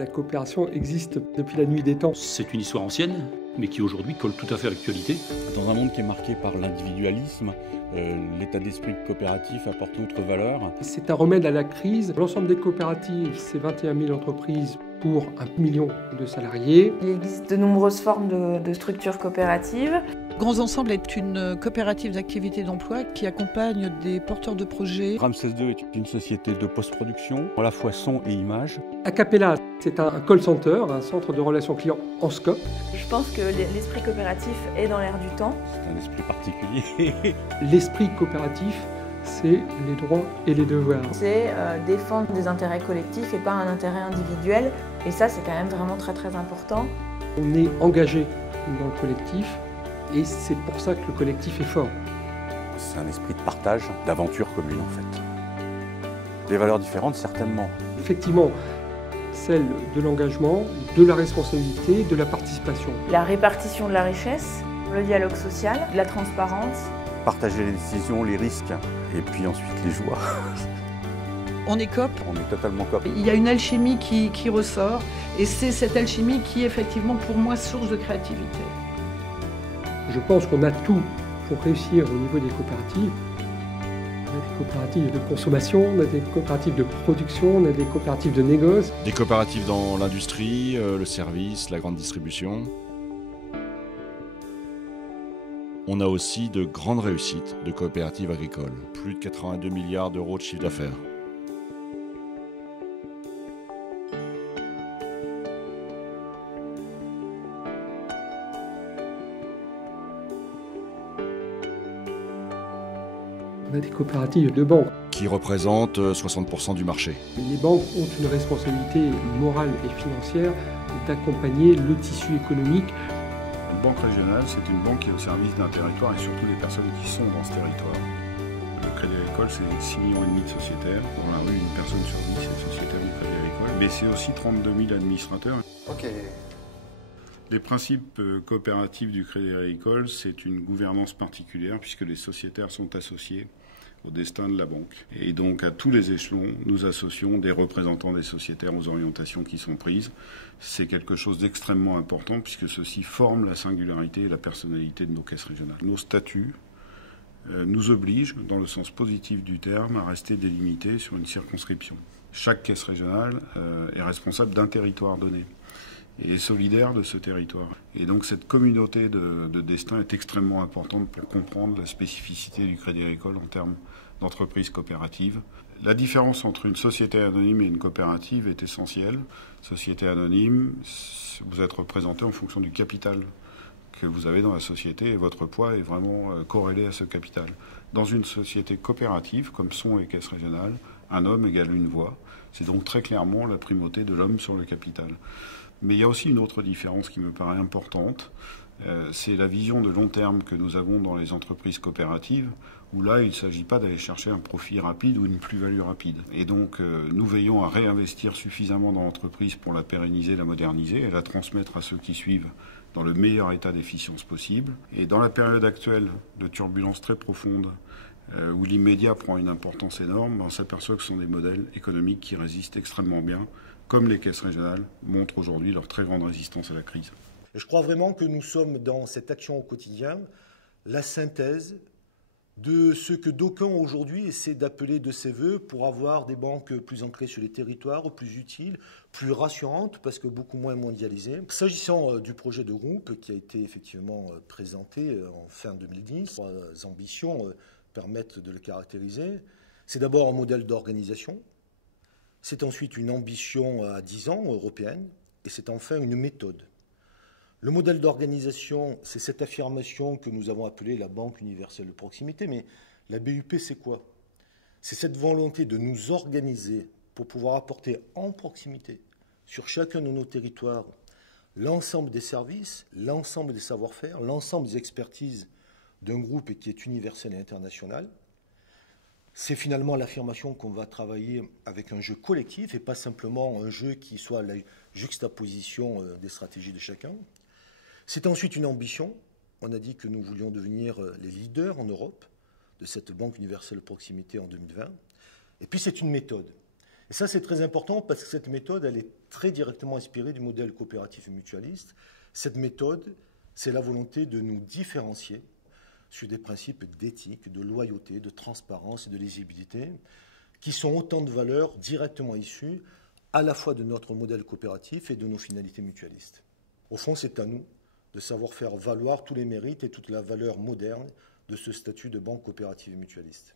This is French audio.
La coopération existe depuis la nuit des temps. C'est une histoire ancienne, mais qui aujourd'hui colle tout à fait à l'actualité. Dans un monde qui est marqué par l'individualisme, l'état d'esprit coopératif apporte d'autres valeurs. C'est un remède à la crise. L'ensemble des coopératives, c'est 21 000 entreprises pour 1 million de salariés. Il existe de nombreuses formes de structures coopératives. Grands Ensembles est une coopérative d'activité d'emploi qui accompagne des porteurs de projets. Ramsès II est une société de post-production, à la fois son et image. Acapella, c'est un call center, un centre de relations clients en scope. Je pense que l'esprit coopératif est dans l'air du temps. C'est un esprit particulier. L'esprit coopératif, c'est les droits et les devoirs. C'est défendre des intérêts collectifs et pas un intérêt individuel. Et ça, c'est quand même vraiment très très important. On est engagé dans le collectif et c'est pour ça que le collectif est fort. C'est un esprit de partage, d'aventure commune en fait. Des valeurs différentes, certainement. Effectivement, celle de l'engagement, de la responsabilité, de la participation. La répartition de la richesse, le dialogue social, la transparence. Partager les décisions, les risques, et puis ensuite les joies. On est coop. On est totalement coop. Il y a une alchimie qui ressort, et c'est cette alchimie qui est effectivement pour moi source de créativité. Je pense qu'on a tout pour réussir au niveau des coopératives. On a des coopératives de consommation, on a des coopératives de production, on a des coopératives de négoce. Des coopératives dans l'industrie, le service, la grande distribution. On a aussi de grandes réussites de coopératives agricoles. Plus de 82 milliards d'euros de chiffre d'affaires. On a des coopératives de banques. Qui représentent 60% du marché. Les banques ont une responsabilité morale et financière d'accompagner le tissu économique. Une banque régionale, c'est une banque qui est au service d'un territoire et surtout des personnes qui sont dans ce territoire. Le Crédit Agricole, c'est 6,5 millions de sociétaires. Dans la rue, une personne sur 10 est sociétaire du Crédit Agricole. Mais c'est aussi 32 000 administrateurs. Ok. Les principes coopératifs du Crédit Agricole, c'est une gouvernance particulière puisque les sociétaires sont associés au destin de la banque. Et donc à tous les échelons, nous associons des représentants des sociétaires aux orientations qui sont prises. C'est quelque chose d'extrêmement important puisque ceci forme la singularité et la personnalité de nos caisses régionales. Nos statuts nous obligent, dans le sens positif du terme, à rester délimités sur une circonscription. Chaque caisse régionale est responsable d'un territoire donné et est solidaire de ce territoire. Et donc cette communauté de destin est extrêmement importante pour comprendre la spécificité du Crédit Agricole en termes d'entreprise coopérative. La différence entre une société anonyme et une coopérative est essentielle. Société anonyme, vous êtes représenté en fonction du capital que vous avez dans la société et votre poids est vraiment corrélé à ce capital. Dans une société coopérative, comme sont les caisses régionales, un homme égale une voix. C'est donc très clairement la primauté de l'homme sur le capital. Mais il y a aussi une autre différence qui me paraît importante, c'est la vision de long terme que nous avons dans les entreprises coopératives, où là, il ne s'agit pas d'aller chercher un profit rapide ou une plus-value rapide. Et donc, nous veillons à réinvestir suffisamment dans l'entreprise pour la pérenniser, la moderniser et la transmettre à ceux qui suivent dans le meilleur état d'efficience possible. Et dans la période actuelle de turbulence très profonde, où l'immédiat prend une importance énorme, on s'aperçoit que ce sont des modèles économiques qui résistent extrêmement bien, comme les caisses régionales montrent aujourd'hui leur très grande résistance à la crise. Je crois vraiment que nous sommes dans cette action au quotidien la synthèse de ce que d'aucuns aujourd'hui essaient d'appeler de ses voeux pour avoir des banques plus ancrées sur les territoires, plus utiles, plus rassurantes parce que beaucoup moins mondialisées. S'agissant du projet de groupe qui a été effectivement présenté en fin 2010, trois ambitions permettent de le caractériser. C'est d'abord un modèle d'organisation. C'est ensuite une ambition à 10 ans européenne et c'est enfin une méthode. Le modèle d'organisation, c'est cette affirmation que nous avons appelée la Banque universelle de proximité, mais la BUP, c'est quoi? C'est cette volonté de nous organiser pour pouvoir apporter en proximité, sur chacun de nos territoires, l'ensemble des services, l'ensemble des savoir-faire, l'ensemble des expertises d'un groupe qui est universel et international. C'est finalement l'affirmation qu'on va travailler avec un jeu collectif et pas simplement un jeu qui soit la juxtaposition des stratégies de chacun. C'est ensuite une ambition. On a dit que nous voulions devenir les leaders en Europe de cette Banque universelle de proximité en 2020. Et puis c'est une méthode. Et ça, c'est très important parce que cette méthode, elle est très directement inspirée du modèle coopératif et mutualiste. Cette méthode, c'est la volonté de nous différencier sur des principes d'éthique, de loyauté, de transparence et de lisibilité, qui sont autant de valeurs directement issues à la fois de notre modèle coopératif et de nos finalités mutualistes. Au fond, c'est à nous de savoir faire valoir tous les mérites et toute la valeur moderne de ce statut de banque coopérative et mutualiste.